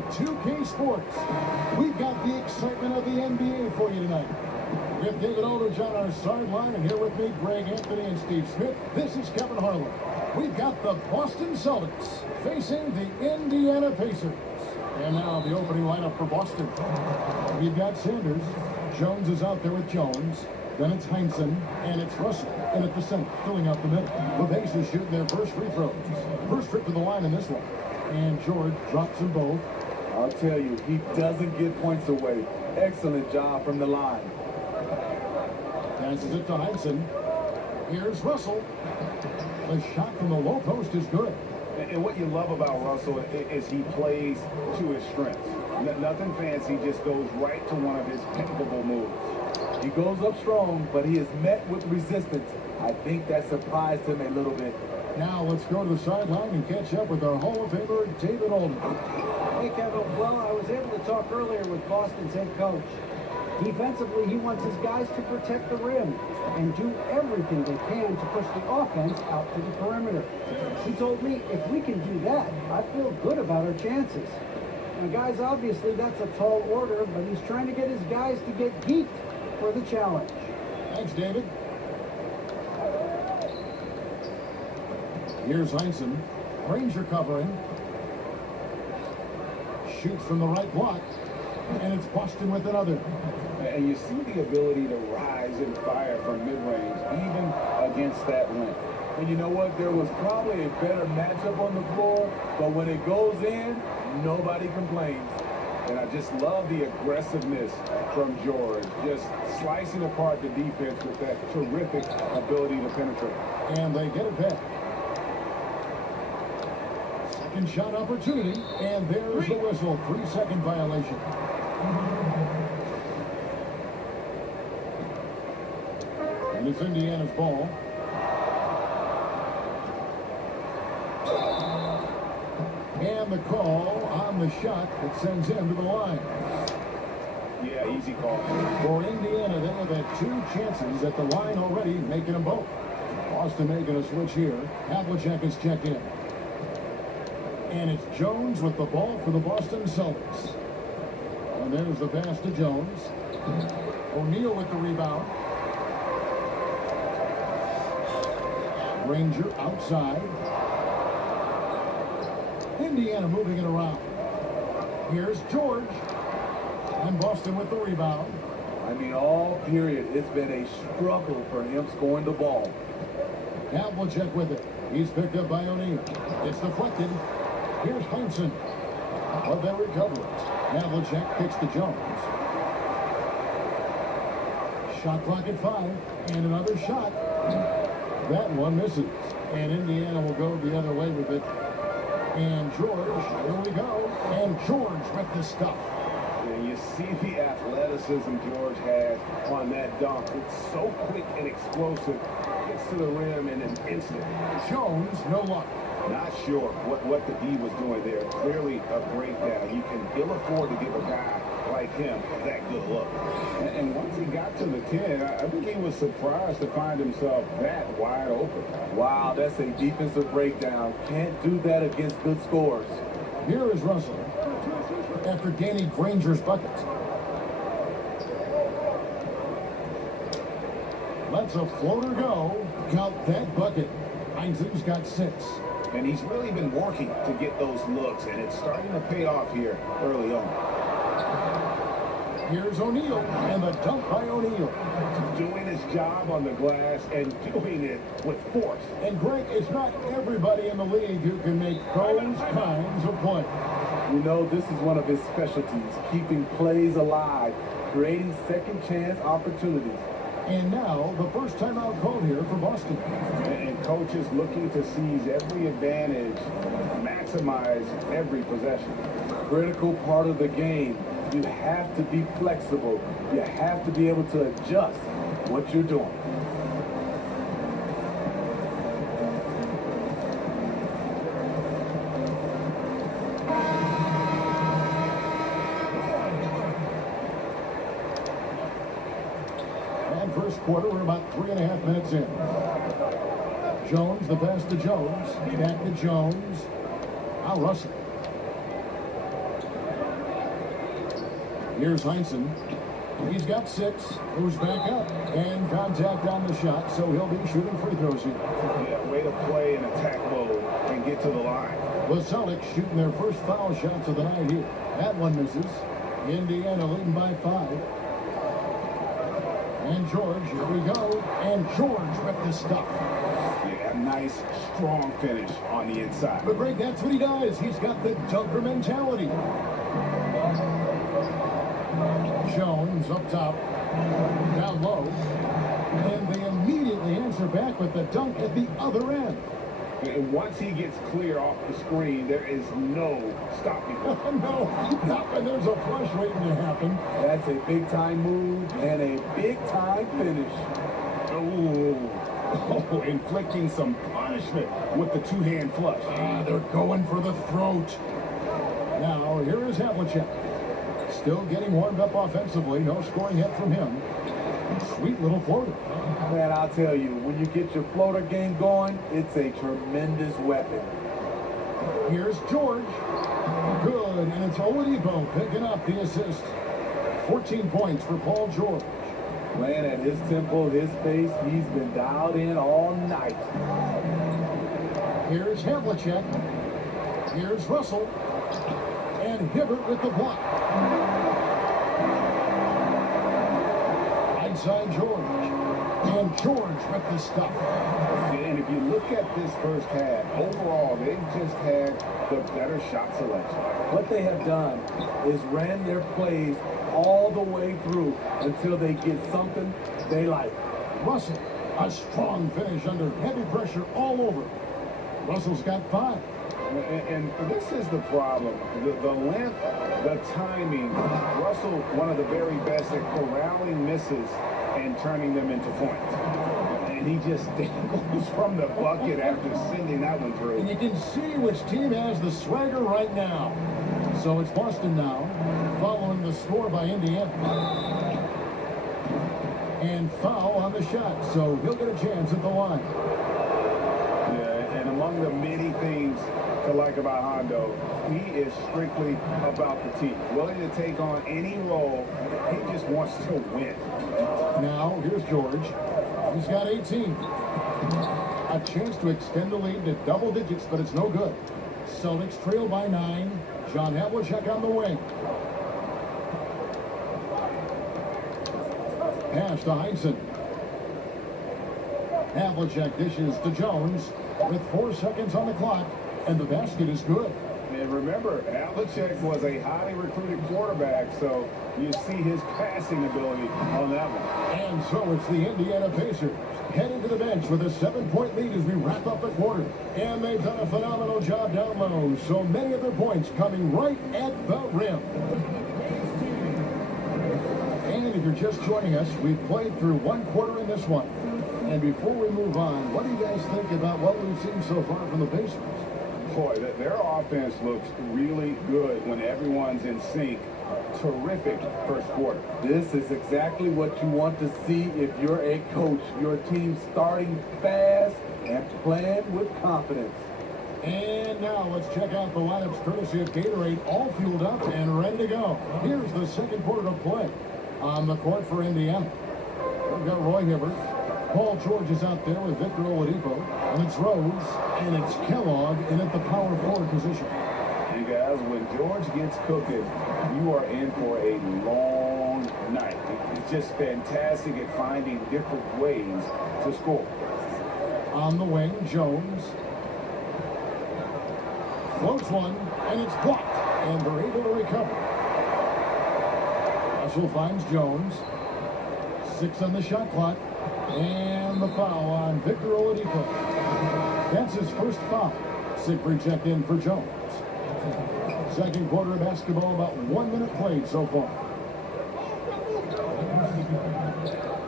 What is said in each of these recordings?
from 2K Sports. We've got the excitement of the NBA for you tonight. With David Aldridge on our sideline, and here with me, Greg Anthony and Steve Smith. This is Kevin Harlan. We've got the Boston Celtics facing the Indiana Pacers. And now the opening lineup for Boston. We've got Sanders. Jones is out there with Jones. Then it's Heinsohn, and it's Russell in at the center, filling out the middle. The Pacers shooting their first free throws. First trip to the line in this one. And George drops them both. I'll tell you, he doesn't give points away. Excellent job from the line. Passes it to Heinsohn. Here's Russell. The shot from the low post is good. And what you love about Russell is he plays to his strengths. Nothing fancy, just goes right to one of his capable moves. He goes up strong, but he is met with resistance. I think that surprised him a little bit. Now let's go to the sideline and catch up with our Hall of Famer, David Aldridge. Hey, Kevin. Well, I was able to talk earlier with Boston's head coach. Defensively, he wants his guys to protect the rim and do everything they can to push the offense out to the perimeter. He told me if we can do that, I feel good about our chances. Now, guys, obviously that's a tall order, but he's trying to get his guys to get geeked for the challenge. Thanks, David. Here's Heinsohn. Ranger covering. Shoots from the right block. And it's Boston with another. And you see the ability to rise and fire from mid-range, even against that length. And you know what? There was probably a better matchup on the floor, but when it goes in, nobody complains. And I just love the aggressiveness from George, just slicing apart the defense with that terrific ability to penetrate. And they get it back. Second shot opportunity, and there's the whistle. 3-second violation. And it's Indiana's ball. And the call on the shot that sends him to the line. Yeah, easy call. For Indiana, they have had 2 chances at the line already, making them both. Boston making a switch here. Havlicek is checked in. And it's Jones with the ball for the Boston Celtics. And there's the pass to Jones. O'Neal with the rebound. Ranger outside. Indiana moving it around. Here's George. And Boston with the rebound. I mean, all period, it's been a struggle for him scoring the ball. Havlicek with it. He's picked up by O'Neal. It's deflected. Here's Heinsohn. But they recover it. Havlicek kicks to Jones. Shot clock at 5. And another shot. That one misses. And Indiana will go the other way with it. And George, here we go. And George with the stuff. And you see the athleticism George has on that dunk. It's so quick and explosive. Gets to the rim in an instant. Jones, no luck. Not sure what the D was doing there. Clearly a breakdown. You can ill afford to give a guy like him that good look. And once he got to the 10, I think he was surprised to find himself that wide open. Wow, that's a defensive breakdown. Can't do that against good scores. Here is Russell after gaining Granger's bucket. Lets a floater go. Count that bucket. Heinsohn's got 6. And he's really been working to get those looks, and it's starting to pay off here early on. Here's O'Neal, and the dunk by O'Neal. Doing his job on the glass and doing it with force. And Greg, it's not everybody in the league who can make those kinds of plays. You know, this is one of his specialties, keeping plays alive, creating second chance opportunities. And now, the first timeout called here for Boston. And coaches looking to seize every advantage, maximize every possession. Critical part of the game. You have to be flexible. You have to be able to adjust what you're doing. And first quarter, we're about 3.5 minutes in. Jones, the pass to Jones. Back to Jones. Now Russell. Here's Heinsohn. He's got 6, moves back up, and contact on the shot, so he'll be shooting free throws here. Yeah, way to play in attack mode and get to the line. The Celtics shooting their first foul shots of the night here. That one misses. Indiana leading by 5. And George, here we go. And George with the stuff. Yeah, a nice, strong finish on the inside. But Greg, that's what he does. He's got the dunker mentality. Jones up top, down low, and they immediately answer back with the dunk at the other end. And once he gets clear off the screen, there is no stopping him. No, not when there's a flush waiting to happen. That's a big-time move and a big-time finish. Oh, inflicting some punishment with the two-hand flush. They're going for the throat. Now, here is Havlicek. Still getting warmed up offensively. No scoring hit from him. Sweet little floater. Man, I'll tell you, when you get your floater game going, it's a tremendous weapon. Here's George. Good, and it's Oladipo picking up the assist. 14 points for Paul George. Playing at his tempo, his pace, he's been dialed in all night. Here's Havlicek. Here's Russell. And Hibbert with the block. Inside George. And George with the stuff. And if you look at this first half, overall, they've just had the better shot selection. What they have done is ran their plays all the way through until they get something they like. Russell, a strong finish under heavy pressure all over. Russell's got 5. And this is the problem. The length, the timing. Russell, one of the very best at corralling misses and turning them into points. And he just dangles from the bucket after sending that one through. And you can see which team has the swagger right now. So it's Boston now, following the score by Indiana. And foul on the shot, so he'll get a chance at the line. Yeah, and among the many things to like about Hondo, he is strictly about the team. Willing to take on any role. He just wants to win. Now, here's George. He's got 18. A chance to extend the lead to double digits, but it's no good. Celtics trail by 9. John Havlicek on the wing. Pass to Heinsohn. Havlicek dishes to Jones with 4 seconds on the clock, and the basket is good. And remember, Havlicek was a highly recruited quarterback, so you see his passing ability on that one. And so it's the Indiana Pacers heading to the bench with a 7-point lead as we wrap up the quarter. And they've done a phenomenal job down low. So many of their points coming right at the rim. And if you're just joining us, we've played through 1 quarter in this one. And before we move on, what do you guys think about what we've seen so far from the Pacers? Boy, their offense looks really good when everyone's in sync. Terrific first quarter. This is exactly what you want to see if you're a coach. Your team starting fast and playing with confidence. And now let's check out the lineups courtesy of Gatorade, all fueled up and ready to go. Here's the second quarter of play on the court for Indiana. We've got Roy Hibbert. Paul George is out there with Victor Oladipo. And it's Rose, and it's Kellogg in at the power forward position. You guys, when George gets cooking, you are in for a long night. He's just fantastic at finding different ways to score. On the wing, Jones. Floats one, and it's blocked, and they're able to recover. Russell finds Jones. 6 on the shot clock, and the foul on Victor Oladipo. That's his first foul. Siegfried checked in for Jones. Second quarter of basketball, about 1 minute played so far.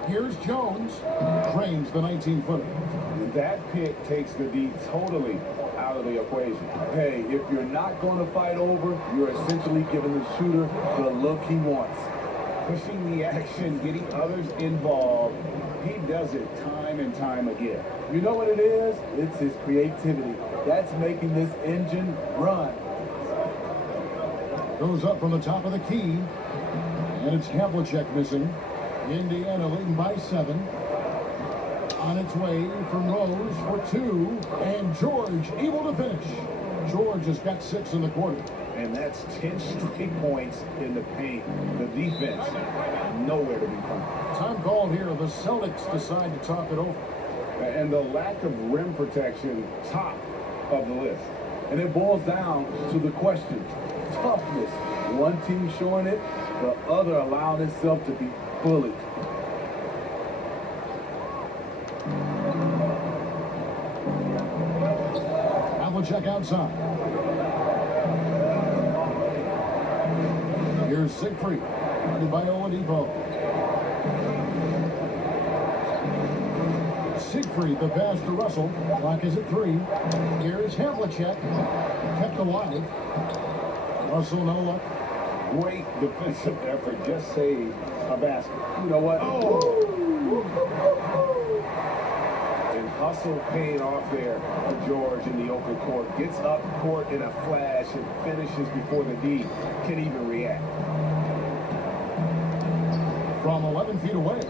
Here's Jones, drains the 19-footer. That pick takes the D totally out of the equation. Hey, if you're not going to fight over, you're essentially giving the shooter the look he wants. Pushing the action, getting others involved. He does it time and time again. You know what it is? It's his creativity. That's making this engine run. Goes up from the top of the key. And it's Havlicek missing. Indiana leading by 7. On its way from Rose for 2. And George able to finish. George has got 6 in the quarter. And that's 10 straight points in the paint. The defense, nowhere to be found. Time called here. The Celtics decide to talk it over. And the lack of rim protection, top of the list. And it boils down to the question, toughness. One team showing it, the other allowing itself to be bullied. Havlicek outside. Here's Siegfried, guarded by Oladipo. Siegfried, the pass to Russell. Clock is at 3. Here's Havlicek, kept alive. Russell, no luck. Great defensive effort, just saved a basket. You know what? And hustle paying off there for George in the open court. Gets up court in a flash and finishes before the D can even react. From 11 feet away,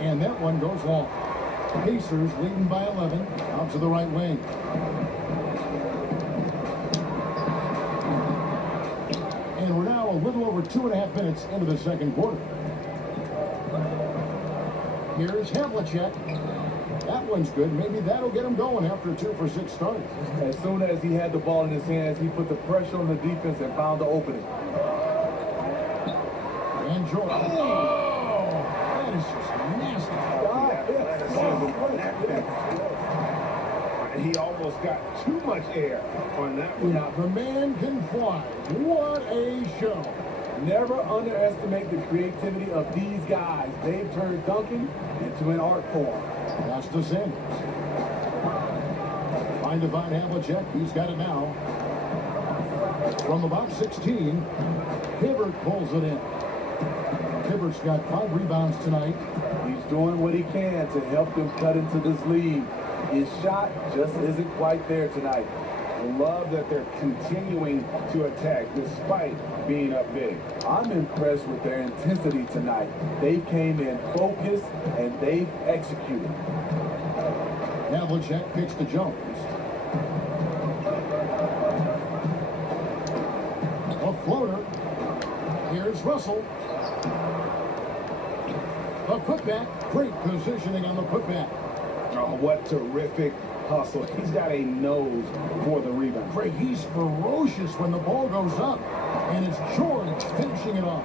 and that one goes long. Pacers leading by 11, out to the right wing. And we're now a little over 2.5 minutes into the second quarter. Here's Havlicek. That one's good. Maybe that'll get him going after a 2 for 6 start. As soon as he had the ball in his hands, he put the pressure on the defense and found the opening. And George. Oh, that is just nasty. He almost got too much air on that one. Yeah, the man can fly. What a show. Never underestimate the creativity of these guys. They've turned dunking into an art form. That's to Sanders. Trying to find Havlicek. He's got it now. From about 16, Hibbert pulls it in. Hibbert's got 5 rebounds tonight. He's doing what he can to help them cut into this lead. His shot just isn't quite there tonight. Love that they're continuing to attack despite being up big. I'm impressed with their intensity tonight. They came in focused and they've executed. Havlicek kicks to Jones. A floater. Here's Russell. A putback. Great positioning on the putback. Oh, what terrific hustle. He's got a nose for the rebound. Craig, he's ferocious when the ball goes up. And it's George finishing it off.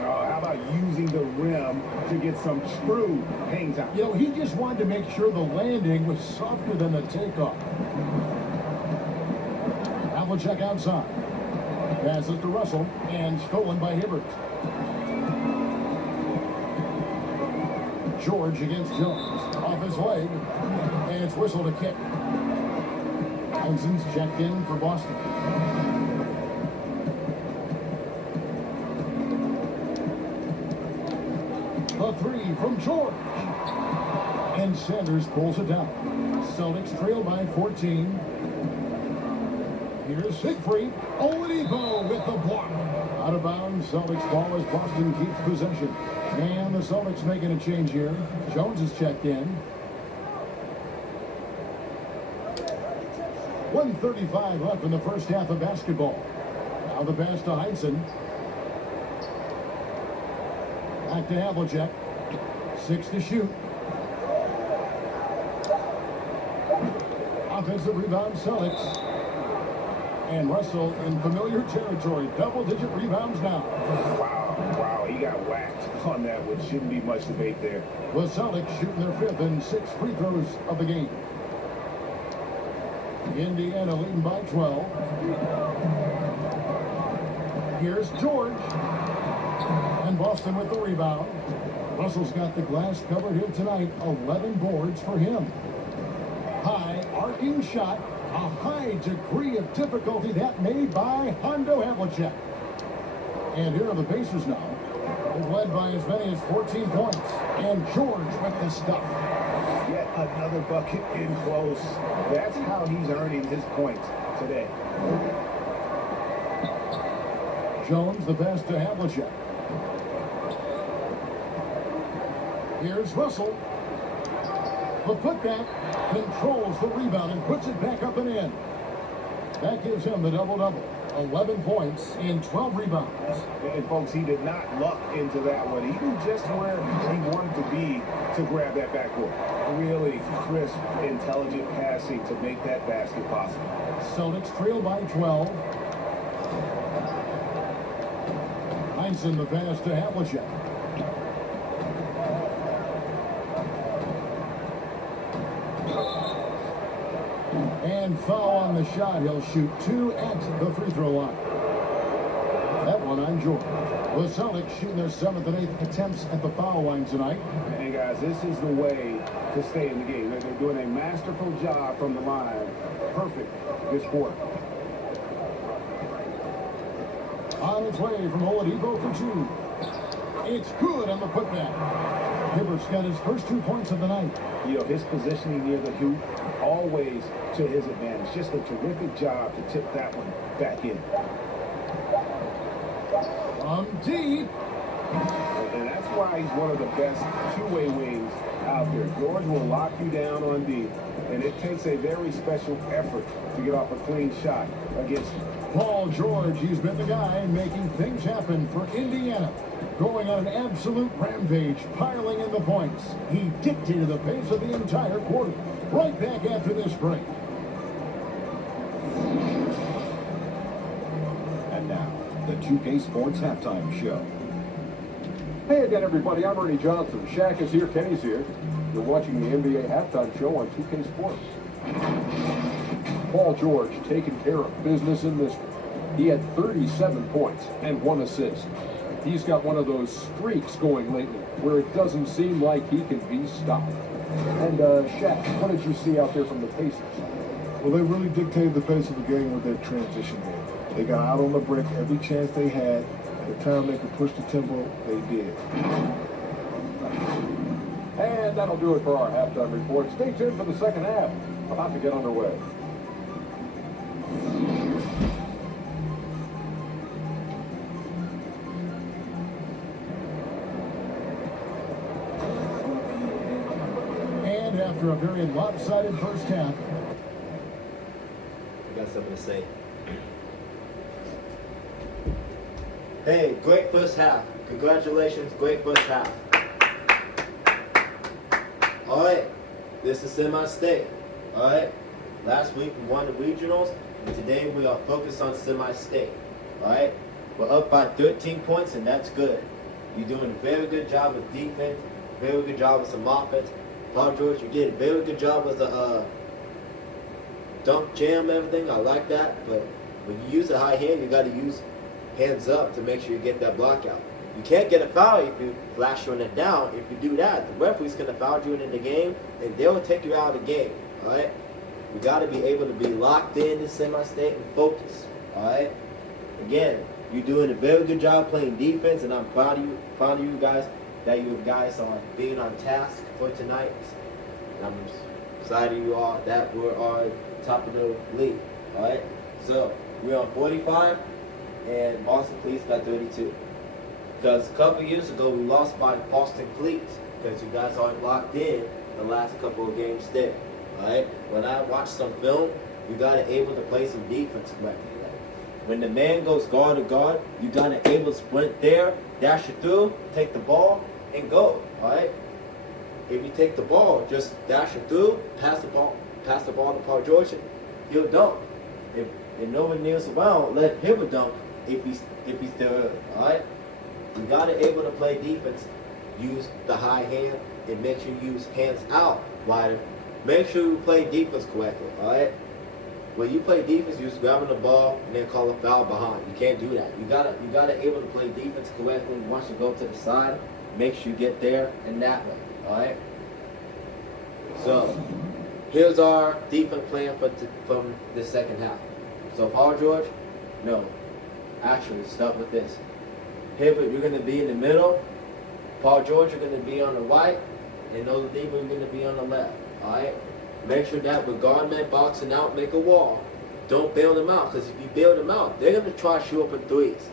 How about using the rim to get some true hang time? You know, he just wanted to make sure the landing was softer than the takeoff. Havlicek outside. Passes to Russell and stolen by Hibbert. George against Jones. Off his leg. And it's whistled a kick. Townsend's checked in for Boston. A 3 from George. And Sanders pulls it down. Celtics trail by 14. Here's Siegfried. Oladipo with the block. Out of bounds. Celtics ball as Boston keeps possession. And the Celtics making a change here. Jones is checked in. 1:35 left in the first half of basketball. Now the pass to Heinsohn. Back to Havlicek. 6 to shoot. Offensive rebound Celtics. And Russell in familiar territory. Double-digit rebounds now. Wow, he got whacked on that one. Shouldn't be much debate there. The Celtics shooting their 5th and 6th free throws of the game. Indiana leading by 12. Here's George. And Boston with the rebound. Russell's got the glass covered here tonight. 11 boards for him. High arcing shot. A high degree of difficulty that made by Hondo Havlicek. And here are the Pacers now. They've led by as many as 14 points. And George with the stuff. Yet another bucket in close. That's how he's earning his points today. Jones the pass to Havlicek. Here's Russell. The putback controls the rebound and puts it back up and in. That gives him the double-double. 11 points and 12 rebounds. And folks, he did not luck into that one. He knew just where he wanted to be to grab that backboard. Really crisp, intelligent passing to make that basket possible. Celtics trail by 12. Nice in the pass to Havlicek. And foul on the shot. He'll shoot 2 at the free throw line. That one on George. The Celtics shooting their 7th and 8th attempts at the foul line tonight. And guys, this is the way to stay in the game. They're doing a masterful job from the line. Perfect this quarter. On its way from Oladipo for 2. It's good on the putback. Hibbert's got his first 2 points of the night. You know, his positioning near the hoop, always to his advantage. Just a terrific job to tip that one back in. From deep. And that's why he's one of the best two-way wings out there. George will lock you down on D, and it takes a very special effort to get off a clean shot against you. Paul George, he's been the guy making things happen for Indiana. Going on an absolute rampage, piling in the points. He dictated the pace of the entire quarter. Right back after this break. And now, the 2K Sports Halftime Show. Hey again, everybody. I'm Ernie Johnson. Shaq is here. Kenny's here. You're watching the NBA Halftime Show on 2K Sports. Paul George taking care of business in this one. He had 37 points and 1 assist. He's got one of those streaks going lately where it doesn't seem like he can be stopped. And Shaq, what did you see out there from the Pacers? Well, they really dictated the pace of the game with their transition game. They got out on the break every chance they had. At the time they could push the tempo, they did. And that'll do it for our halftime report. Stay tuned for the second half. About to get underway. And after a very lopsided first half. I got something to say. Hey, great first half. Congratulations, great first half. All right, this is semi-state. All right, last week we won the regionals, and today we are focused on semi-state. All right, we're up by 13 points, and that's good. You're doing a very good job with defense, very good job with some offense. Paul George, you did a very good job with the dunk jam, everything. I like that, but when you use the high hand, you got to use hands up to make sure you get that block out. You can't get a foul if you flash on it down. If you do that, the referee's going to foul you in the game, and they'll take you out of the game. All right? You got to be able to be locked in to semi-state and focus. All right? Again, you're doing a very good job playing defense, and I'm proud of you guys that you guys are being on task for tonight. And I'm excited you all that we're on top of the league. All right? So we're on 45, and Boston Police got 32. Because a couple years ago, we lost by Boston Police because you guys aren't locked in the last couple of games there. All right? When I watch some film, you got to able to play some defense correctly. Like, when the man goes guard to guard, you got to able to sprint there, dash it through, take the ball, and go. All right? If you take the ball, just dash it through, pass the ball to Paul George, he'll dunk. If no one kneels around, let him dunk if he's still early. All right? You got to able to play defense, use the high hand, and make sure you use hands out wider. Make sure you play defense correctly, all right? When you play defense, you're just grabbing the ball and then call a foul behind. You can't do that. You gotta able to play defense correctly. Once you go to the side, make sure you get there and that way, all right? So here's our defense plan from the second half. So Paul George, no, actually start with this. Hibbert, you're going to be in the middle. Paul George, you're going to be on the right. And Oladipo, you're going to be on the left. All right? Make sure that with guard men boxing out, make a wall. Don't bail them out. Because if you bail them out, they're going to try to shoot up in threes.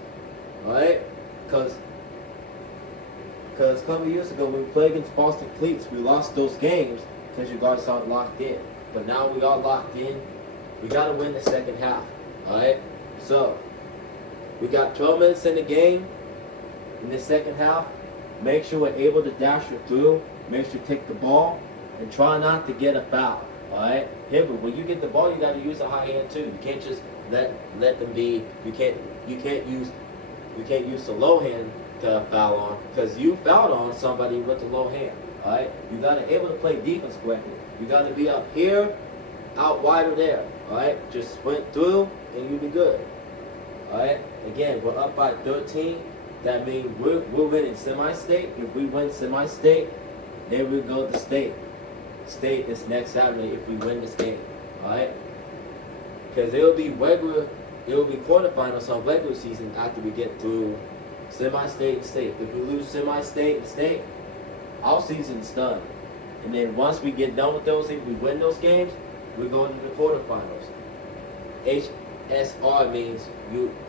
All right? Because Because a couple of years ago, when we played against Boston Cleats, we lost those games because you guys aren't locked in. But now we are locked in. We got to win the second half. All right? So, we got 12 minutes in the game. In the second half, make sure we're able to dash it through. Make sure you take the ball and try not to get a foul. All right? Here, but when you get the ball, you got to use a high hand too. You can't just let them be. You can't use the low hand to foul on, because you fouled on somebody with the low hand. All right? You got to be able to play defense correctly. You got to be up here, out wider there. All right? Just sprint through and you'll be good. All right? Again, we're up by 13. That means we're winning semi-state. If we win semi-state, then we go to state. State is next Saturday if we win this game. All right? Because it'll be quarterfinals on regular season after we get through semi-state and state. If we lose semi-state and state, our season's done. And then once we get done with those, if we win those games, we're going to the quarterfinals. HSR means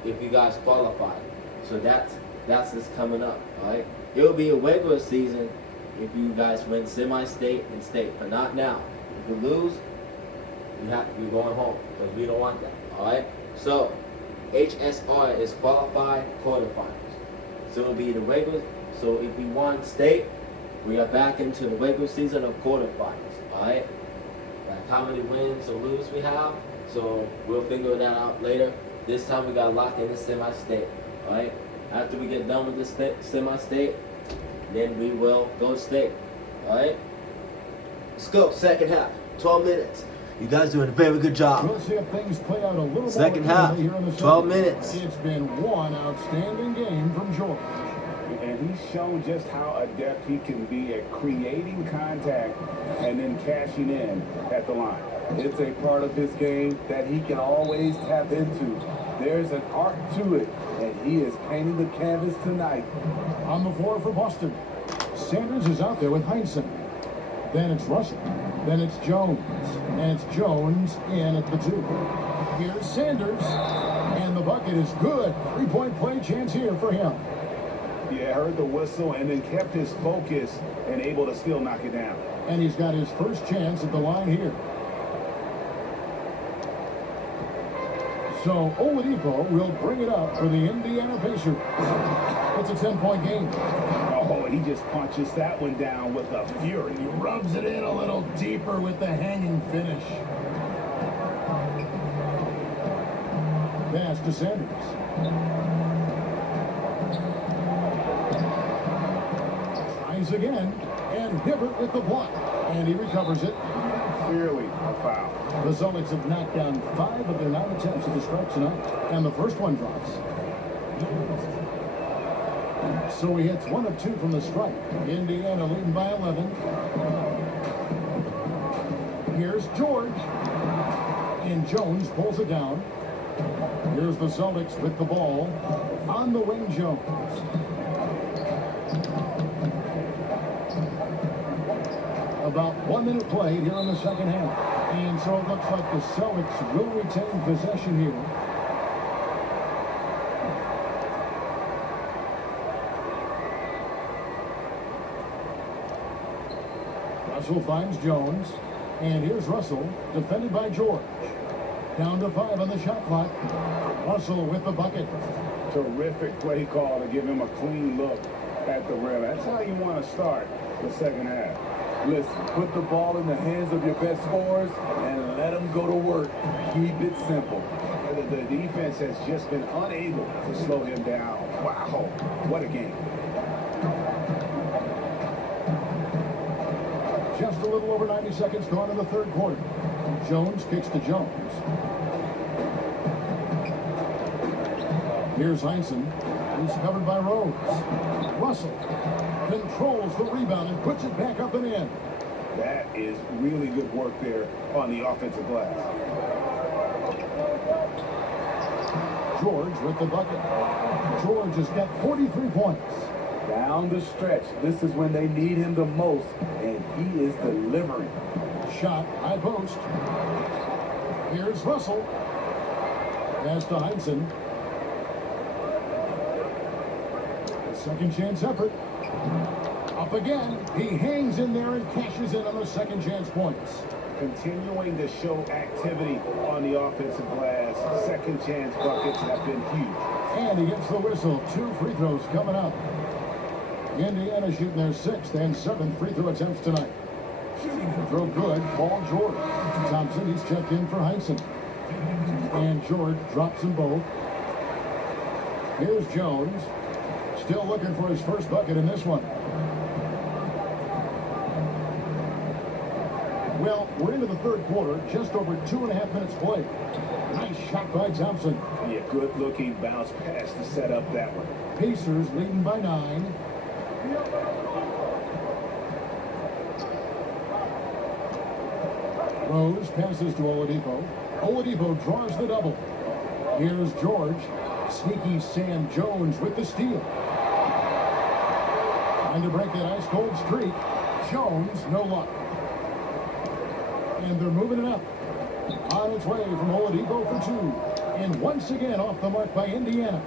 if you guys qualify. So that's what's coming up. All right. It'll be a regular season if you guys win semi-state and state, but not now. If we lose, we're going home because we don't want that. All right. So HSR is qualified quarterfinals. So it'll be the regular. So if we won state, we are back into the regular season of quarterfinals. All right. Like how many wins or lose we have. So we'll figure that out later. This time we got locked in the semi-state. All right. After we get done with the semi-state, then we will go state. All right. Let's go. Second half. 12 minutes. You guys doing a very good job. We'll see if things play out a little Second more half. here in the 12 second. minutes. It's been one outstanding game from George. And he's shown just how adept he can be at creating contact and then cashing in at the line. It's a part of his game that he can always tap into. There's an art to it, and he is painting the canvas tonight. On the floor for Boston, Sanders is out there with Heinsohn. Then it's Russell. Then it's Jones. And it's Jones in at the 2. Here's Sanders. And the bucket is good. 3-point play chance here for him. Yeah, heard the whistle and then kept his focus and able to still knock it down. And he's got his first chance at the line here. So Oladipo will bring it up for the Indiana Pacers. It's a 10-point game. Oh, he just punches that one down with a fury. He rubs it in a little deeper with the hanging finish. Pass to Sanders. Tries again, and Hibbert with the block, and he recovers it. Clearly a foul. The Celtics have knocked down 5 of their 9 attempts at the stripe tonight, and the first one drops. So he hits 1 of 2 from the stripe. Indiana leading by 11. Here's George. And Jones pulls it down. Here's the Celtics with the ball. On the wing, Jones. About 1 minute played here in the second half. And so it looks like the Celtics will retain possession here. Russell finds Jones, and here's Russell, defended by George. Down to 5 on the shot clock. Russell with the bucket. Terrific play call to give him a clean look at the rim. That's how you want to start the second half. Listen, put the ball in the hands of your best scorers and let them go to work. Keep it simple. The defense has just been unable to slow him down. Wow, what a game. Just a little over 90 seconds gone in the third quarter. Jones kicks to Jones. Here's Heinsohn. He's covered by Rose. Russell controls the rebound and puts it back up and in. That is really good work there on the offensive glass. George with the bucket. George has got 43 points. Down the stretch, this is when they need him the most, and he is delivering. Shot, high post. Here's Russell. Pass to Heinsohn. Second chance effort. Up again. He hangs in there and cashes in on those second chance points. Continuing to show activity on the offensive glass. Second chance buckets have been huge. And he gets the whistle. 2 free throws coming up. Indiana shooting their 6th and 7th free throw attempts tonight. Shooting the throw good. Paul George. Thompson, he's checked in for Heinsohn. And George drops them both. Here's Jones. Still looking for his first bucket in this one. Well, we're into the third quarter, just over 2.5 minutes played. Nice shot by Thompson. Yeah, good-looking bounce pass to set up that one. Pacers leading by 9. Rose passes to Oladipo. Oladipo draws the double. Here's George. Sneaky Sam Jones with the steal. Trying to break that ice-cold streak. Jones, no luck. And they're moving it up. On its way from Oladipo for 2. And once again off the mark by Indiana.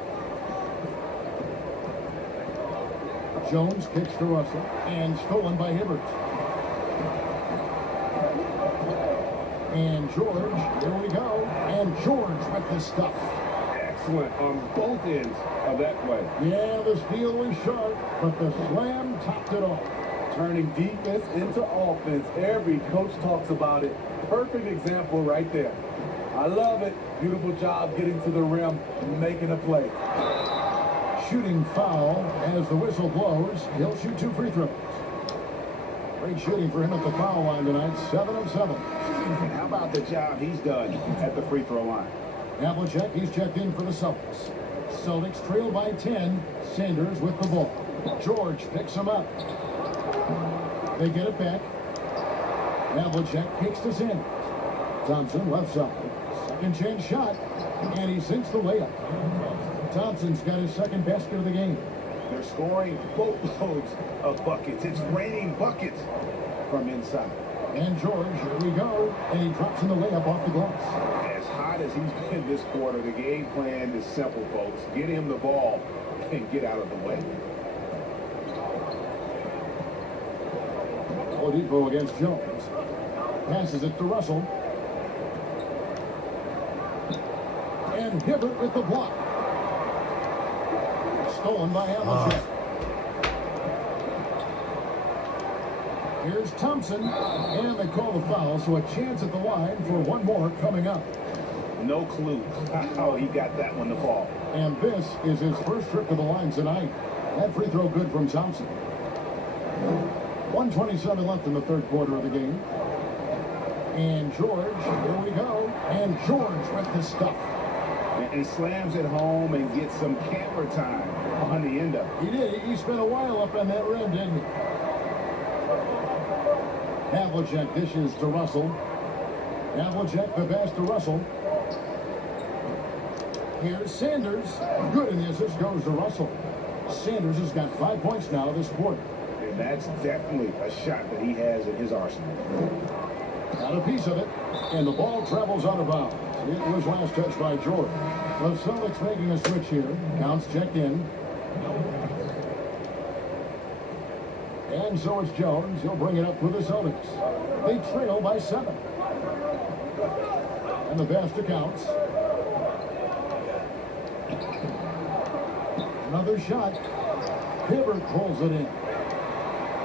Jones kicks to Russell. And stolen by Hibbert. And George, here we go. And George with the stuff. Excellent on both ends of that play. Yeah, the steal was sharp, but the slam topped it off. Turning defense into offense. Every coach talks about it. Perfect example right there. I love it. Beautiful job getting to the rim, making a play. Shooting foul as the whistle blows. He'll shoot 2 free throws. Great shooting for him at the foul line tonight. 7 of 7. And how about the job he's done at the free throw line? Havlicek, he's checked in for the Celtics. Celtics trail by 10. Sanders with the ball. George picks him up. They get it back. Havlicek kicks to Sanders. Thompson left side. Second chance shot. And he sinks the layup. Thompson's got his second basket of the game. They're scoring boatloads of buckets. It's raining buckets from inside. And George, here we go. And he drops in the layup off the glass. As hot as he's been this quarter, the game plan is simple, folks. Get him the ball and get out of the way. Oladipo against Jones. Passes it to Russell. And Hibbert with the block. Stolen by Havlicek. Here's Thompson. And they call the foul, so a chance at the line for one more coming up. No clue how he got that one to fall. And this is his first trip to the line tonight. That free throw good from Thompson. 1:27 left in the third quarter of the game. And George, here we go. And George with the stuff. And slams it home and gets some camera time on the end of it. He did. He spent a while up on that rim, didn't he? Havlicek dishes to Russell. Havlicek the pass to Russell. Here's Sanders. Good, and the assist goes to Russell. Sanders has got 5 points now this quarter. And that's definitely a shot that he has in his arsenal. Got a piece of it, and the ball travels out of bounds. It was last touched by George. The Celtics making a switch here. Counts checked in. And so it's Jones. He'll bring it up for the Celtics. They trail by 7. And the pass to Counts. Another shot. Hibbert pulls it in.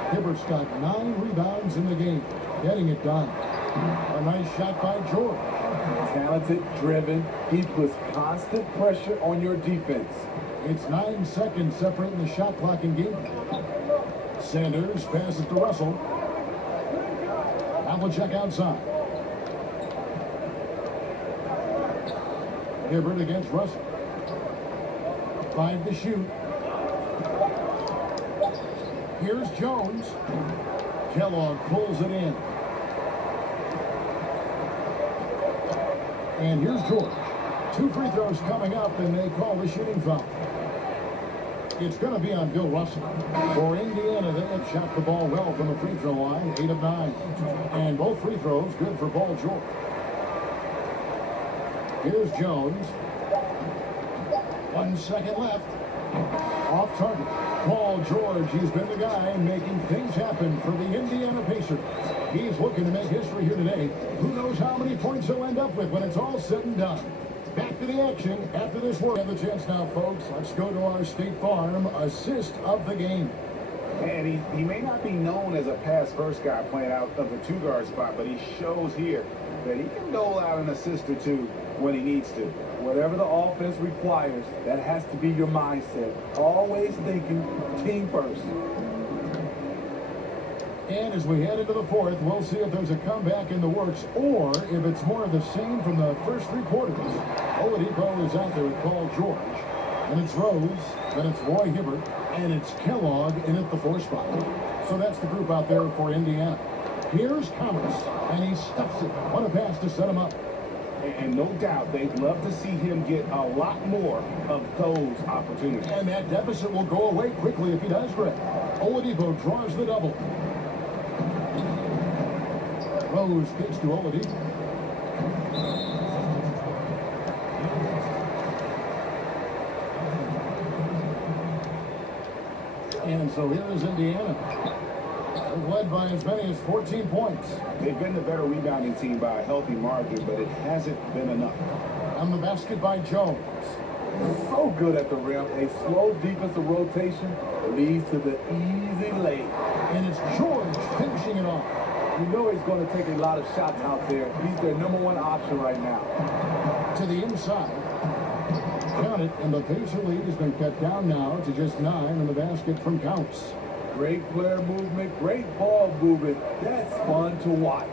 Hibbert's got 9 rebounds in the game. Getting it done. A nice shot by George. Talented, driven. He puts constant pressure on your defense. It's 9 seconds separating the shot clock and game. Sanders passes to Russell. Havlicek outside. Hibbert against Russell. 5 to shoot. Here's Jones. Kellogg pulls it in. And here's George. 2 free throws coming up, and they call the shooting foul. It's going to be on Bill Russell. For Indiana, they have shot the ball well from the free throw line, 8 of 9. And both free throws good for Paul George. Here's Jones. 1 second left. Off target. Paul George, he's been the guy making things happen for the Indiana Pacers. He's looking to make history here today. Who knows how many points he'll end up with when it's all said and done. Back to the action after this work. Have the chance now, folks. Let's go to our State Farm assist of the game. And he may not be known as a pass-first guy playing out of the two-guard spot, but he shows here that he can dole out an assist or two when he needs to. Whatever the offense requires, that has to be your mindset. Always thinking team first. And as we head into the fourth, we'll see if there's a comeback in the works or if it's more of the same from the first three quarters. Oladipo is out there with Paul George. And it's Rose, then it's Roy Hibbert, and it's Kellogg in at the 4 spot. So that's the group out there for Indiana. Here's Thomas, and he stuffs it. What a pass to set him up. And no doubt they'd love to see him get a lot more of those opportunities. And that deficit will go away quickly if he does, Greg. Oladipo draws the double. Rose kicks to Oladipo. And so here is Indiana. They've led by as many as 14 points. They've been the better rebounding team by a healthy margin, but it hasn't been enough. On the basket by Jones. So good at the rim. A slow defensive rotation leads to the easy lay. And it's George finishing it off. You know he's going to take a lot of shots out there. He's their #1 option right now. To the inside. Count it, and the Pacer lead has been cut down now to just 9 in the basket from Counts. Great player movement, great ball movement. That's fun to watch.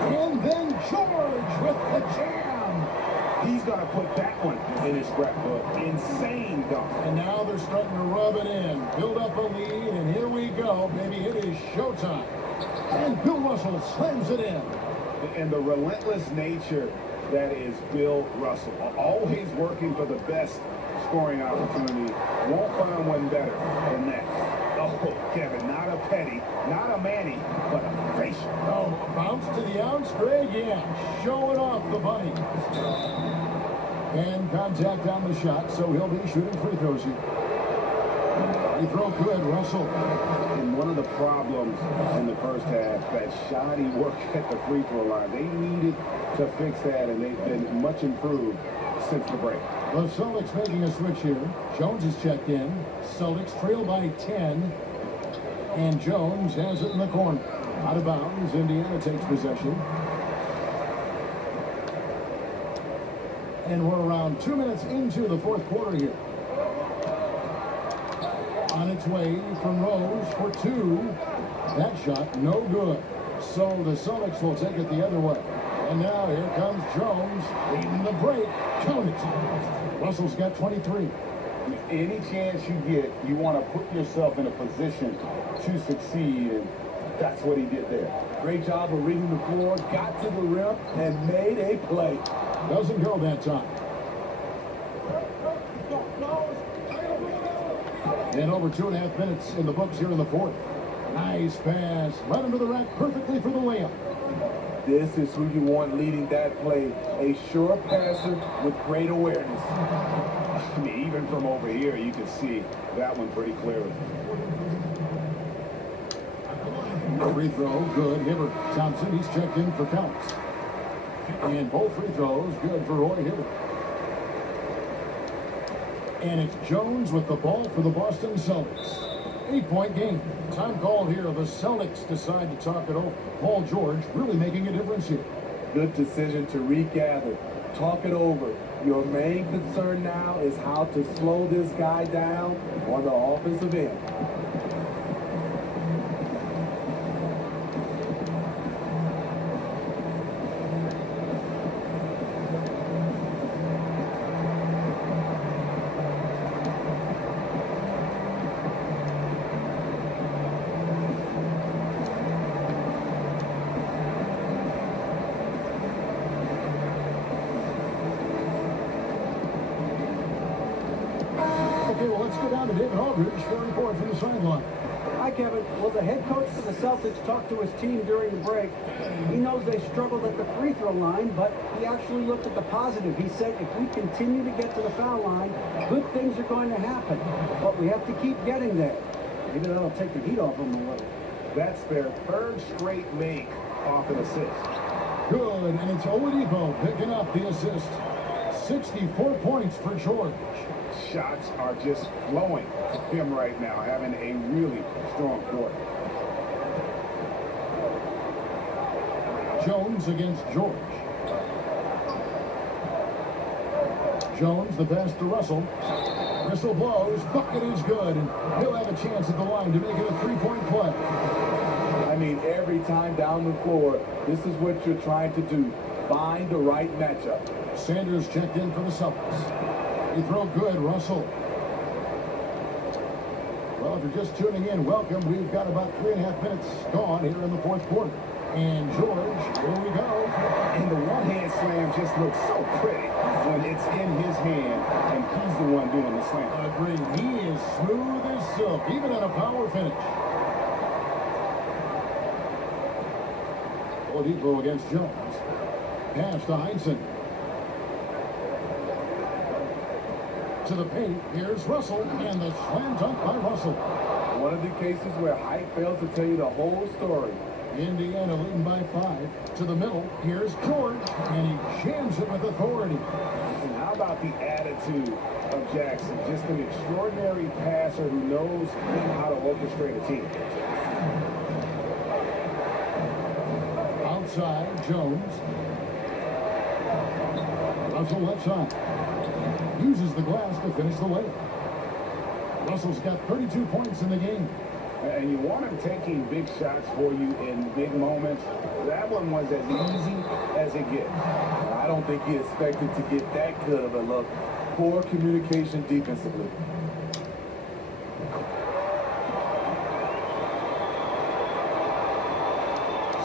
And then George with the jam. He's going to put that one in his scrapbook. Insane dunk. And now they're starting to rub it in. Build up a lead, and here we go, baby. It is showtime. And Bill Russell slams it in. And the relentless nature that is Bill Russell. Always working for the best scoring opportunity. Won't find one better than that. Oh, Kevin, not a Petty, not a Manny, but a facial. Oh, bounce to the ounce, Greg, yeah. Showing off the bunny. And contact on the shot, so he'll be shooting free throws here. Free throw good, Russell. And one of the problems in the first half, that shoddy work at the free throw line. They needed to fix that, and they've been much improved since the break. The Celtics making a switch here. Jones is checked in. Celtics trail by 10. And Jones has it in the corner. Out of bounds, Indiana takes possession. And we're around 2 minutes into the fourth quarter here. On its way from Rose for 2. That shot, no good. So the Celtics will take it the other way. And now here comes Jones leading the break. Count it. Russell's got 23. Any chance you get, you want to put yourself in a position to succeed, and that's what he did there. Great job of reading the floor, got to the rim, and made a play. Doesn't go that time. And over 2.5 minutes in the books here in the fourth. Nice pass. Right into the rack perfectly for the layup. This is who you want leading that play. A sure passer with great awareness. I mean, even from over here, you can see that one pretty clearly. Free throw, good. Hibbert. Thompson, he's checked in for Counts. And both free throws, good for Roy Hibbert. And it's Jones with the ball for the Boston Celtics. 8-point game. Time called here. The Celtics decide to talk it over. Paul George really making a difference here. Good decision to regather. Talk it over. Your main concern now is how to slow this guy down on the offensive end. Okay, well, let's go down to David Aldridge for a report from the sideline. Hi, Kevin. Well, the head coach for the Celtics talked to his team during the break. He knows they struggled at the free throw line, but he actually looked at the positive. He said, if we continue to get to the foul line, good things are going to happen. But we have to keep getting there. Maybe that'll take the heat off them a little. That's their third straight make off an assist. Good, and it's Oladipo picking up the assist. 64 points for George. Shots are just flowing for him right now, having a really strong quarter. Jones against George. Jones, the pass to Russell. Whistle blows, bucket is good, and he'll have a chance at the line to make it a three-point play. I mean, every time down the floor, this is what you're trying to do. Find the right matchup. Sanders checked in for the Celtics. He throw good, Russell. Well, if you're just tuning in, welcome. We've got about 3.5 minutes gone here in the fourth quarter. And George, here we go. And the one-hand slam just looks so pretty when it's in his hand and he's the one doing the slam. Agreed. He is smooth as silk, even at a power finish. Oladipo against Jones. Pass to Heinsohn. To the paint, here's Russell, and the slam dunk by Russell. One of the cases where height fails to tell you the whole story. Indiana leading by 5. To the middle, here's George, and he jams it with authority. And how about the attitude of Jackson? Just an extraordinary passer who knows how to orchestrate a team. Outside, Jones. Russell left side. Uses the glass to finish the layup. Russell's got 32 points in the game. And you want him taking big shots for you in big moments. That one was as easy as it gets. I don't think he expected to get that good of a look. Poor communication defensively.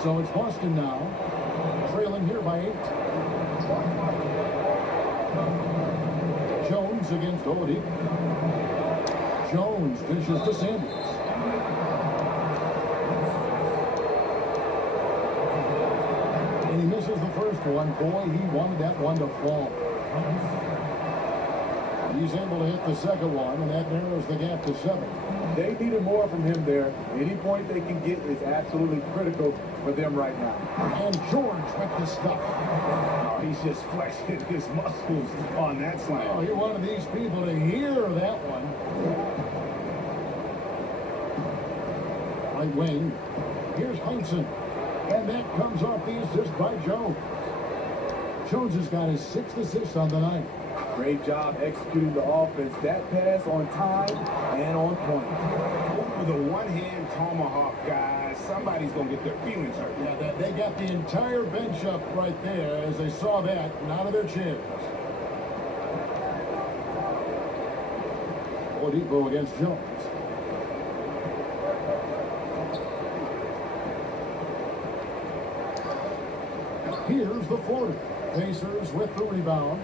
So it's Boston now, trailing here by 8. Jones against Oladipo. Jones dishes to Sanders. And he misses the first one. Boy, he wanted that one to fall. He's able to hit the second one, and that narrows the gap to 7. They needed more from him there. Any point they can get is absolutely critical for them right now. And George with the stuff. Oh, he's just flexing his muscles on that slam. Oh, he wanted these people to hear that one. Right wing. Here's Heinsohn. And that comes off the assist by Jones. Jones has got his 6th assist on the night. Great job executing the offense. That pass on time and on point. With a one-hand tomahawk, guys, somebody's going to get their feelings hurt. Yeah, they got the entire bench up right there as they saw that and out of their chairs. Oladipo against Jones. Here's the floater. Pacers with the rebound.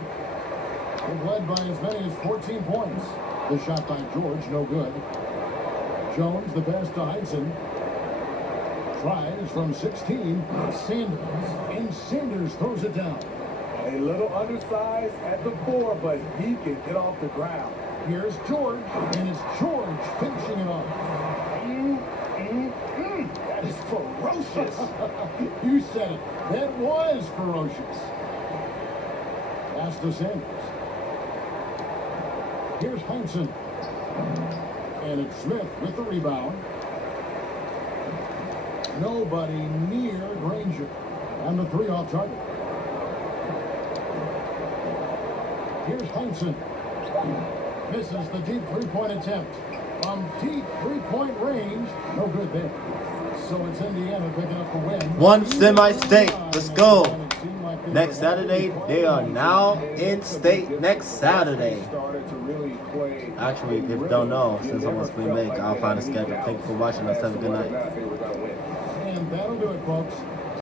They've led by as many as 14 points. The shot by George, no good. Jones, the pass to Heinsohn. Tries from 16. Sanders. And Sanders throws it down. A little undersized at the 4, but he can get off the ground. Here's George, and it's George finishing it off. That is ferocious. You said it. That was ferocious. Pass to Sanders. Here's Heinsohn. And it's Smith with the rebound. Nobody near Granger. And the 3 off target. Here's Heinsohn. Misses the deep three-point attempt. From deep three-point range. No good there. So it's Indiana picking up the win. One semi-state. Let's go. Next Saturday, they are now in state next Saturday. Actually, if you don't know, since I'm on spring break, I'll find a schedule. Thank you for watching us. Have a good night. And that'll do it, folks.